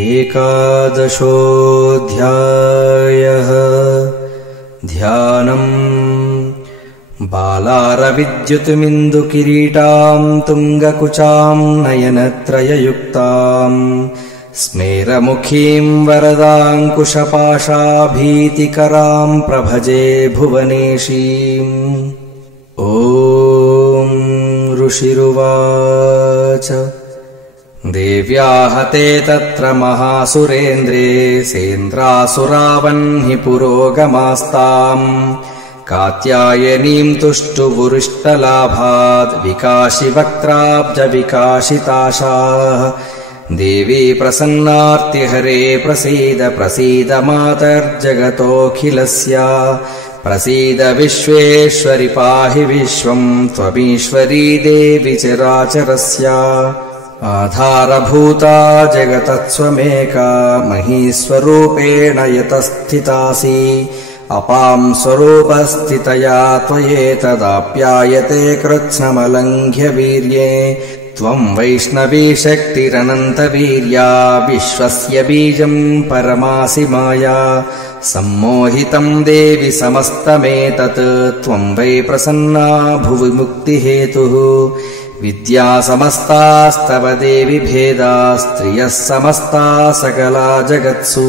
एकादशोऽध्यायः ध्यानम् बालारविद्युतमिन्दुकिरीटाम् तुङ्गकुचाम् नयनत्रययुक्ताम् स्मेरमुखीम् वरदाङ्कुशपाशाभीतिकराम् प्रभजे भुवनेशीम्। ॐ ऋषिरुवाच देव्याहते तत्र महासुरेन्द्रे सेन्द्रासुरावह्नि पुरोगमास्ताम् कात्यायनीम् तुष्टुवुरिष्टलाभाद् विकाशिवक्त्राब्जविकाशिताशाः। देवी प्रसन्नार्तिहरे प्रसीद प्रसीद मातर्जगतोऽखिलस्य प्रसीद विश्वेश्वरि पाहि विश्वम् त्वमीश्वरी देवि चराचरस्य। आधारभूता जगतत्स्वमेका महीस्वरूपेण यतस्थितासि अपां स्वरूपस्थितया त्वयेतदाप्यायते कृत्स्नमलङ्घ्य वीर्ये। त्वं वैष्णवी शक्तिरनन्तवीर्या विश्वस्य बीजं परमासि माया सम्मोहितं देवि समस्तमेतत् त्वं वै प्रसन्ना भुवि मुक्तिहेतुः। विद्या समस्तास्तव देवि भेदा स्त्रियः समस्ता सकला जगत्सु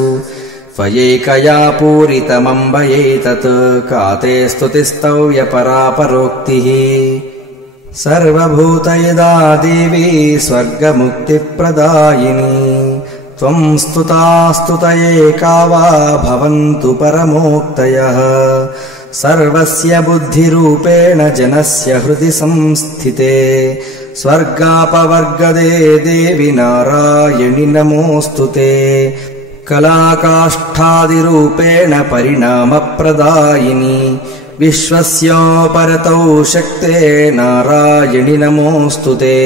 त्वयैकया पूरितमम्बयैतत् का ते स्तुतिस्तव्यपरापरोक्तिः। सर्वभूतयदा देवी स्वर्गमुक्तिप्रदायिनी त्वं स्तुता स्तुतये का भवन्तु परमोक्तयः। सर्वस्य बुद्धिरूपेण जनस्य हृदि संस्थिते स्वर्गापवर्गदे देवि नारायणि नमोऽस्तुते। कलाकाष्ठादिरूपेण परिणामप्रदायिनी विश्वस्योपरतौ शक्ते नारायणि नमोऽस्तुते।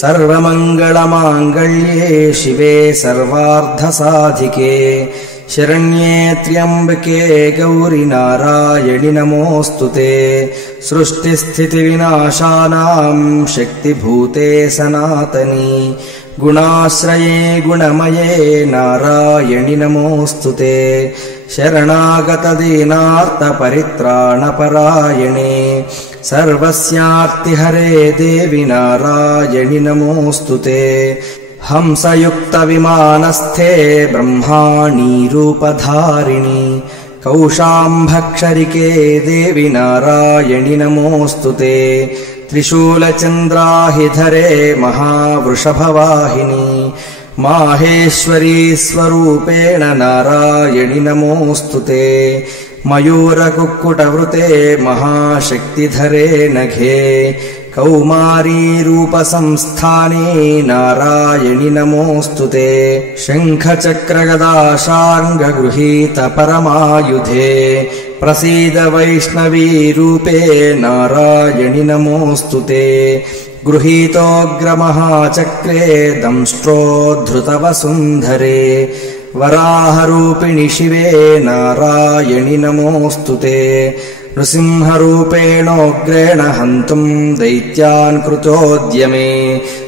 सर्वमङ्गलमाङ्गल्ये शिवे सर्वार्धसाधिके शरण्ये त्र्यम्बके गौरि नारायणि नमोऽस्तुते। सृष्टिस्थितिविनाशानां शक्तिभूते सनातनी गुणाश्रये गुणमये नारायणि नमोऽस्तुते। शरणागतदीनार्तपरित्राणपरायणे सर्वस्यार्तिहरे देवि नारायणि नमोऽस्तुते। हंसयुक्तविमानस्थे ब्रह्माणी रूपधारिणि कौशाम्भक्षरिके देवि नारायणि नमोऽस्तुते। त्रिशूलचन्द्राहिधरे महावृषभवाहिनी माहेश्वरी स्वरूपेण नारायणि नमोऽस्तुते। मयूरकुक्कुटवृते महाशक्तिधरे नघे कौमारी रूपसंस्थाने नारायणि नमोऽस्तुते। शङ्खचक्रगदाशार्ङ्गगृहीत परमायुधे प्रसीद वैष्णवी रूपे नारायणि नमोऽस्तुते। गृहीतोऽग्रमहाचक्रे दंष्ट्रोद्धृतवसुन्धरे वराहरूपिणि शिवे नारायणि नमोऽस्तुते। नृसिंहरूपेणोग्रेण हन्तुम् दैत्यान् कृतोद्यमे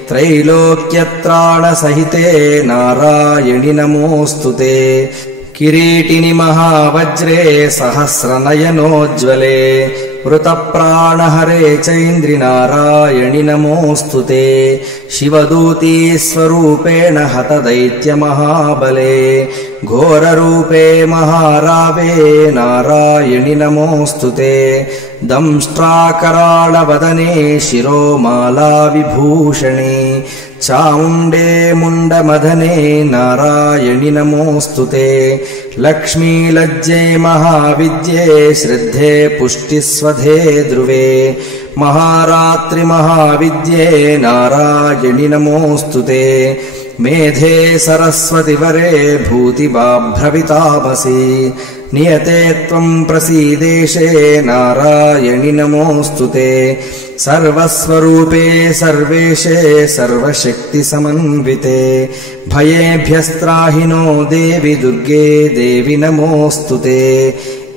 त्रैलोक्यत्राणसहिते नारायणि नमोऽस्तुते। किरीटिनि महावज्रे सहस्रनयनोज्ज्वले वृतप्राणहरे चैन्द्रि नारायणि नमोऽस्तुते। शिवदूती स्वरूपेण हतदैत्यमहाबले घोररूपे महारावे नारायणि नमोऽस्तुते। दंष्ट्राकराळवदने शिरोमाला विभूषणे चामुण्डे मुण्डमदने नारायणि नमोऽस्तुते। लक्ष्मीलज्जे महाविद्ये श्रद्धे पुष्टिस्वधे ध्रुवे महारात्रि महाविद्ये नारायणि नमोऽस्तुते। मेधे सरस्वतिवरे भूतिबाभ्रवितामसि नियते त्वं प्रसीदेशे नारायणि नमोऽस्तुते। सर्वस्वरूपे सर्वेशे सर्वशक्तिसमन्विते भयेभ्यस्त्राहिनो देवि दुर्गे देवि नमोऽस्तुते।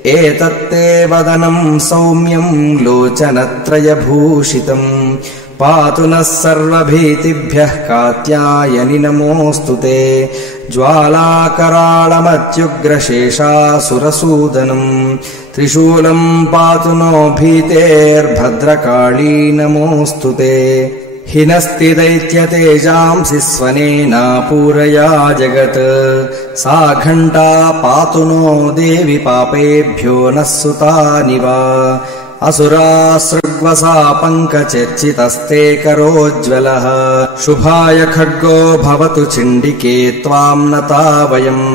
एतत्ते वदनं सौम्यं लोचनत्रयभूषितं पातु नः सर्वभीतिभ्यः कात्यायनि नमोऽस्तु ते ज्वालाकराळमत्युग्रशेषासुरसूदनम् त्रिशूलम् पातु नो भीतेर्भद्रकाली नमोऽस्तु ते हिनस्ति दैत्यतेजांसि स्वनेना पूरया जगत् सा घण्टा पातु नो देवि पापेभ्यो नः सुतानि वा असुरासृग्वसा पङ्कचर्चितस्ते करोज्ज्वलः शुभाय खड्गो भवतु चिण्डिके त्वाम् नता वयम्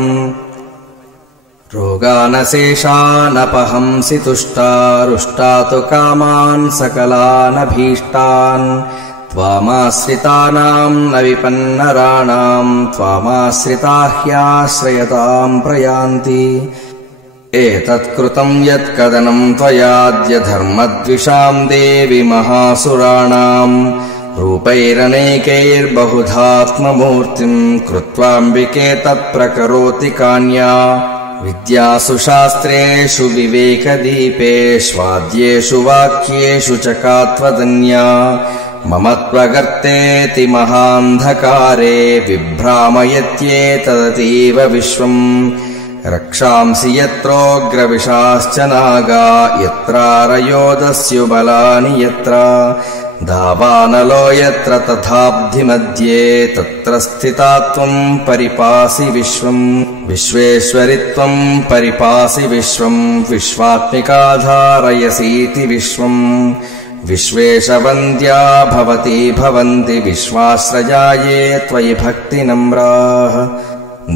रोगानशेषानपहंसि तुष्टा तु कामान् सकलानभीष्टान् त्वामाश्रितानाम् न विपन्नराणाम् त्वामाश्रिता ह्याश्रयताम् प्रयान्ति एतत्कृतम् यत्कदनम् त्वयाद्य धर्मद्विषाम् देवि महासुराणाम् रूपैरनेकैर्बहुधात्ममूर्तिम् कृत्वाम्बिके तत्प्रकरोति कान्या विद्यासु शास्त्रेषु विवेकदीपेष्वाद्येषु वाक्येषु च का त्वदन्या मम त्वगर्तेति महान्धकारे विभ्रामयत्येतदतीव विश्वम् रक्षांसि यत्रोग्रविशाश्च नागा यत्रारयोदस्यु बलानि यत्र दावानलो यत्र तथाब्धिमध्ये तत्र स्थिता त्वम् परिपासि विश्वम् विश्वेश्वरि त्वम् परिपासि विश्वम् विश्वात्मिका धारयसीति विश्वम् विश्वेशवन्द्या भवती भवन्ति विश्वाश्रया ये त्वयि भक्तिनम्राः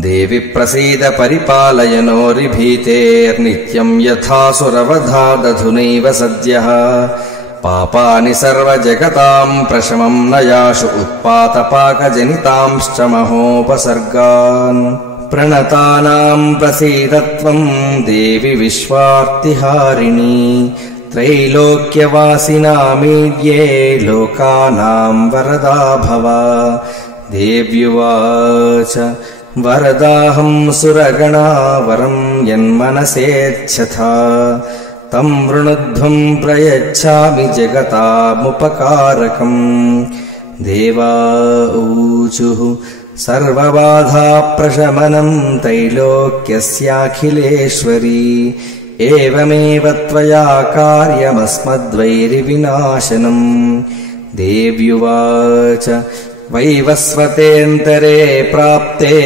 देवि प्रसीद परिपालय नोरिभीतेर्नित्यम् यथासुरवधादधुनैव सद्यः पापानि सर्वजगताम् प्रशमम् न याशु उत्पातपाकजनितांश्च महोपसर्गान् प्रणतानाम् प्रसीद त्वम् देवि विश्वार्तिहारिणी त्रैलोक्यवासिनामीड्ये लोकानाम् वरदा भव देव्युवाच वरदाहम् सुरगणावरम् यन्मनसेच्छथा तम् वृणुध्वम् प्रयच्छामि जगतामुपकारकम् देवा ऊचुः सर्वबाधाप्रशमनम् त्रैलोक्यस्याखिलेश्वरी एवमेव त्वया कार्यमस्मद्वैरिविनाशनम् देव्युवाच वैवस्वतेऽन्तरे प्राप्ते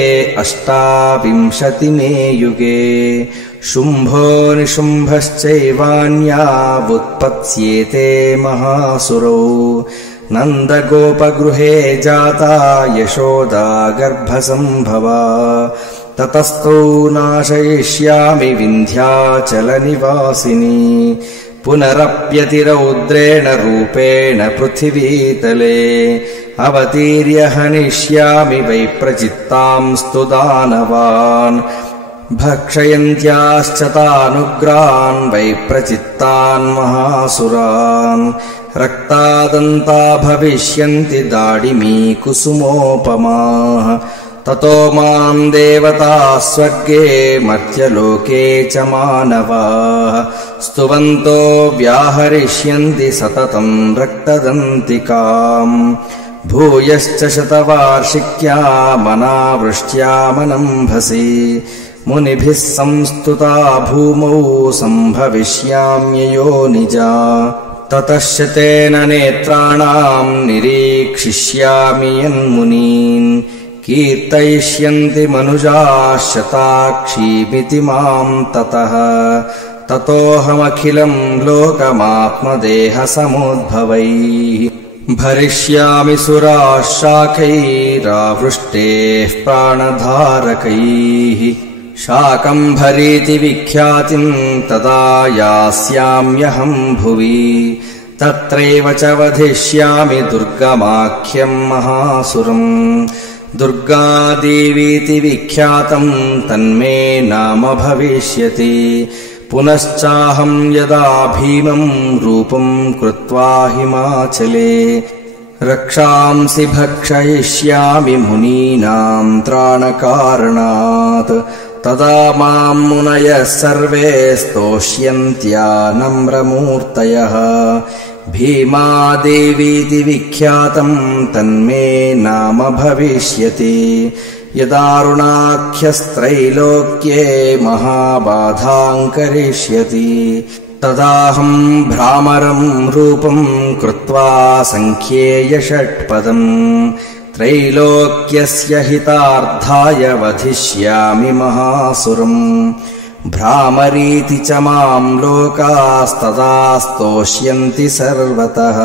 28 युगे शुम्भो निशुम्भश्चैवान्यावुत्पत्स्येते महासुरौ नन्दगोपगृहे जाता यशोदा गर्भसम्भवा ततस्तौ नाशयिष्यामि विन्ध्याचलनिवासिनी पुनरप्यतिरौद्रेण रूपेण पृथिवीतले अवतीर्य हनिष्यामि वैप्रचित्तांस्तु दानवान् भक्षयन्त्याश्च तानुग्रान् वैप्रचित्तान् महासुरान् रक्तादन्ता भविष्यन्ति दाडिमी कुसुमोपमाः ततो माम् देवताः स्वर्गे मर्त्यलोके च मानवाः स्तुवन्तो व्याहरिष्यन्ति सततम् रक्तदन्तिकाम् भूयश्च शतवार्षिक्यामनावृष्ट्यामनम्भसि मुनिभिः संस्तुता भूमौ सम्भविष्याम्ययोनिजा ततश्च तेन नेत्राणाम् निरीक्षिष्यामि यन्मुनीन् कीर्तयिष्यन्ति मनुजाः शताक्षीमिति माम् ततः ततोऽहमखिलम् लोकमात्मदेहसमुद्भवैः भरिष्यामि सुराः शाकैरावृष्टेः प्राणधारकैः शाकम्भरीति विख्यातिम् तदा यास्याम्यहम् भुवि तत्रैव च वधिष्यामि दुर्गमाख्यम् महासुरम् दुर्गादेवीति विख्यातम् तन्मे नाम भविष्यति पुनश्चाहम् यदा भीमम् रूपम् कृत्वा हिमाचले रक्षांसि भक्षयिष्यामि मुनीनाम् त्राणकारणात् तदा माम् मुनयः सर्वे स्तोष्यन्त्या नम्रमूर्तयः भीमादेवीति विख्यातम् तन्मे नाम भविष्यति। यदारुणाख्यस्त्रैलोक्ये महाबाधाम् करिष्यति तदाहम् भ्रामरम् रूपम् कृत्वा सङ्ख्येय षट्पदम् त्रैलोक्यस्य हितार्थाय वधिष्यामि महासुरम्। भ्रामरीति च माम् लोकास्तदा स्तोष्यन्ति सर्वतः।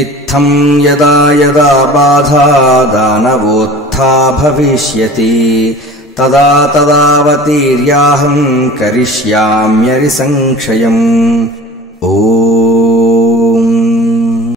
इत्थम् यदा यदा बाधा दानवोत्था भविष्यति तदा तदावतीर्याहम् करिष्याम्यरिसंक्षयम्।